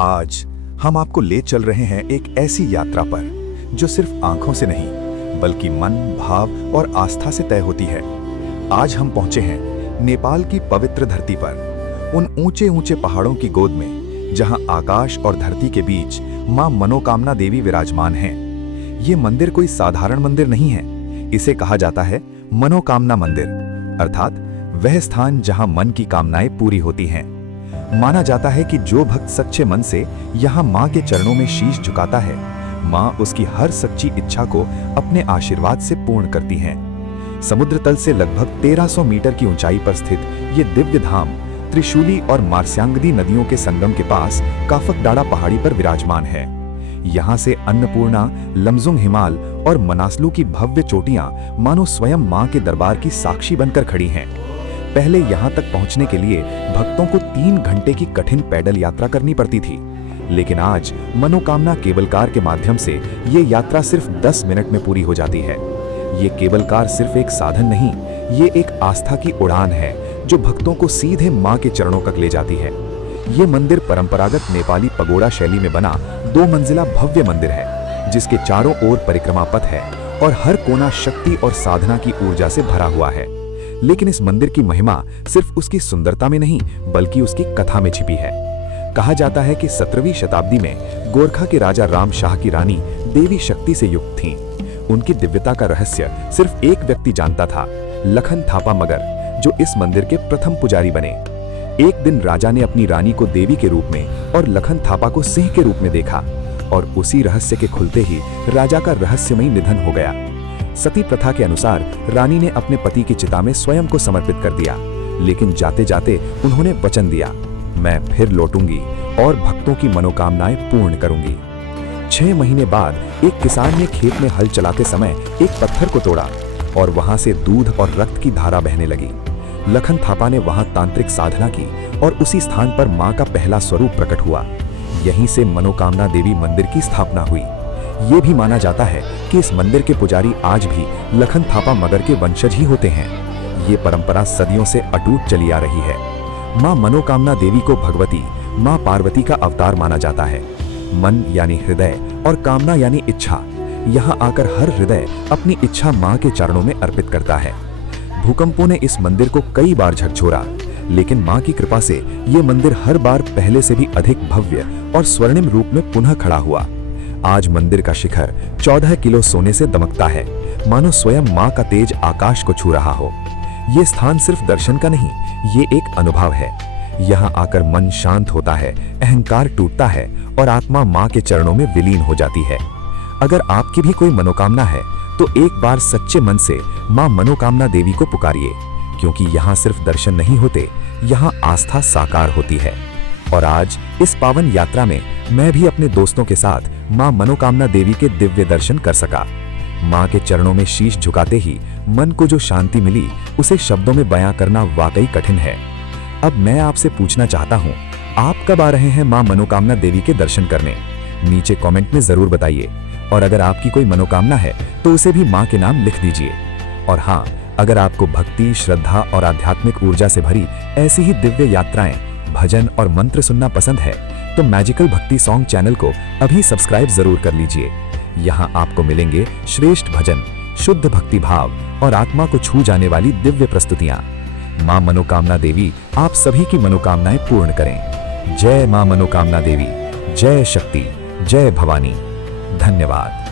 आज हम आपको ले चल रहे हैं एक ऐसी यात्रा पर जो सिर्फ आंखों से नहीं बल्कि मन, भाव और आस्था से तय होती है। आज हम पहुंचे हैं नेपाल की पवित्र धरती पर, उन ऊंचे ऊंचे पहाड़ों की गोद में जहां आकाश और धरती के बीच मां मनोकामना देवी विराजमान हैं। ये मंदिर कोई साधारण मंदिर नहीं है, इसे कहा जाता है मनोकामना मंदिर, अर्थात वह स्थान जहां मन की कामनाएं पूरी होती हैं। माना जाता है कि जो भक्त सच्चे मन से यहाँ माँ के चरणों में शीश झुकाता है, माँ उसकी हर सच्ची इच्छा को अपने आशीर्वाद से पूर्ण करती हैं। समुद्र तल से लगभग 1300 मीटर की ऊंचाई पर स्थित ये दिव्य धाम त्रिशूली और मार्स्यांगदी नदियों के संगम के पास काफकडाड़ा पहाड़ी पर विराजमान है। यहाँ से अन्नपूर्णा, लमजुंग हिमाल और मनासलू की भव्य चोटियां मानो स्वयं माँ के दरबार की साक्षी बनकर खड़ी हैं। पहले यहाँ तक पहुँचने के लिए भक्तों को 3 घंटे की कठिन पैदल यात्रा करनी पड़ती थी, लेकिन आज मनोकामना केबल कार के माध्यम से ये यात्रा सिर्फ 10 मिनट में पूरी हो जाती है। ये केबल कार सिर्फ एक साधन नहीं, ये एक आस्था की उड़ान है जो भक्तों को सीधे माँ के चरणों तक ले जाती है। ये मंदिर परंपरागत नेपाली पगोड़ा शैली में बना 2 मंजिला भव्य मंदिर है, जिसके चारों ओर परिक्रमा पथ है और हर कोना शक्ति और साधना की ऊर्जा से भरा हुआ है। लेकिन इस मंदिर की महिमा सिर्फ उसकी सुंदरता में नहीं बल्कि उसकी कथा में छिपी है। कहा जाता है कि 17वीं शताब्दी में गोरखा के राजा राम शाह की रानी देवी शक्ति से युक्त थीं। उनकी दिव्यता का रहस्य सिर्फ एक व्यक्ति जानता था, लखन थापा मगर, जो इस मंदिर के प्रथम पुजारी बने। एक दिन राजा ने अपनी रानी को देवी के रूप में और लखन थापा को सिंह के रूप में देखा, और उसी रहस्य के खुलते ही राजा का रहस्यमयी निधन हो गया। सती प्रथा के अनुसार रानी ने अपने पति की चिता में स्वयं को समर्पित कर दिया, लेकिन जाते जाते उन्होंने वचन दिया, मैं फिर लौटूंगी और भक्तों की मनोकामनाएं पूर्ण करूंगी। 6 महीने बाद एक किसान ने खेत में हल चलाते समय एक पत्थर को तोड़ा और वहां से दूध और रक्त की धारा बहने लगी। लखन थापा ने वहां तांत्रिक साधना की और उसी स्थान पर मां का पहला स्वरूप प्रकट हुआ। यहीं से मनोकामना देवी मंदिर की स्थापना हुई। ये भी माना जाता है कि इस मंदिर के पुजारी आज भी लखन थापा मगर के वंशज ही होते हैं। ये परंपरा सदियों से अटूट चली आ रही है। मां मनोकामना देवी को भगवती मां पार्वती का अवतार माना जाता है। मन यानी हृदय और कामना यानी इच्छा। यहाँ आकर हर हृदय अपनी इच्छा मां के चरणों में अर्पित करता है। भूकंपों ने इस मंदिर को कई बार झकझोरा, लेकिन मां की कृपा से ये मंदिर हर बार पहले से भी अधिक भव्य और स्वर्णिम रूप में पुनः खड़ा हुआ। आज मंदिर का शिखर 14 किलो सोने से दमकता है, मानो स्वयं मां का तेज आकाश को छू रहा हो। ये स्थान सिर्फ दर्शन का नहीं, ये एक अनुभव है। यहाँ आकर मन शांत होता है, अहंकार टूटता है और आत्मा मां के चरणों में विलीन हो जाती है। अगर आपकी भी कोई मनोकामना है तो एक बार सच्चे मन से मां मनोकामना देवी को पुकारिए, क्योंकि यहाँ सिर्फ दर्शन नहीं होते, यहाँ आस्था साकार होती है। और आज इस पावन यात्रा में मैं भी अपने दोस्तों के साथ मां मनोकामना देवी के दिव्य दर्शन कर सका। मां के चरणों में शीश झुकाते ही मन को जो शांति मिली, उसे शब्दों में बयां करना वाकई कठिन है। अब मैं आपसे पूछना चाहता हूं, आप कब आ रहे हैं मां मनोकामना देवी के दर्शन करने? नीचे कमेंट में जरूर बताइए। और अगर आपकी कोई मनोकामना है तो उसे भी मां के नाम लिख दीजिए। और हाँ, अगर आपको भक्ति, श्रद्धा और आध्यात्मिक ऊर्जा से भरी ऐसी ही दिव्य यात्राएं, भजन और मंत्र सुनना पसंद है तो मैजिकल भक्ति सॉन्ग चैनल को अभी सब्सक्राइब जरूर कर लीजिए। यहाँ आपको मिलेंगे श्रेष्ठ भजन, शुद्ध भक्ति भाव और आत्मा को छू जाने वाली दिव्य प्रस्तुतियां। मां मनोकामना देवी आप सभी की मनोकामनाएं पूर्ण करें। जय मां मनोकामना देवी, जय शक्ति, जय भवानी। धन्यवाद।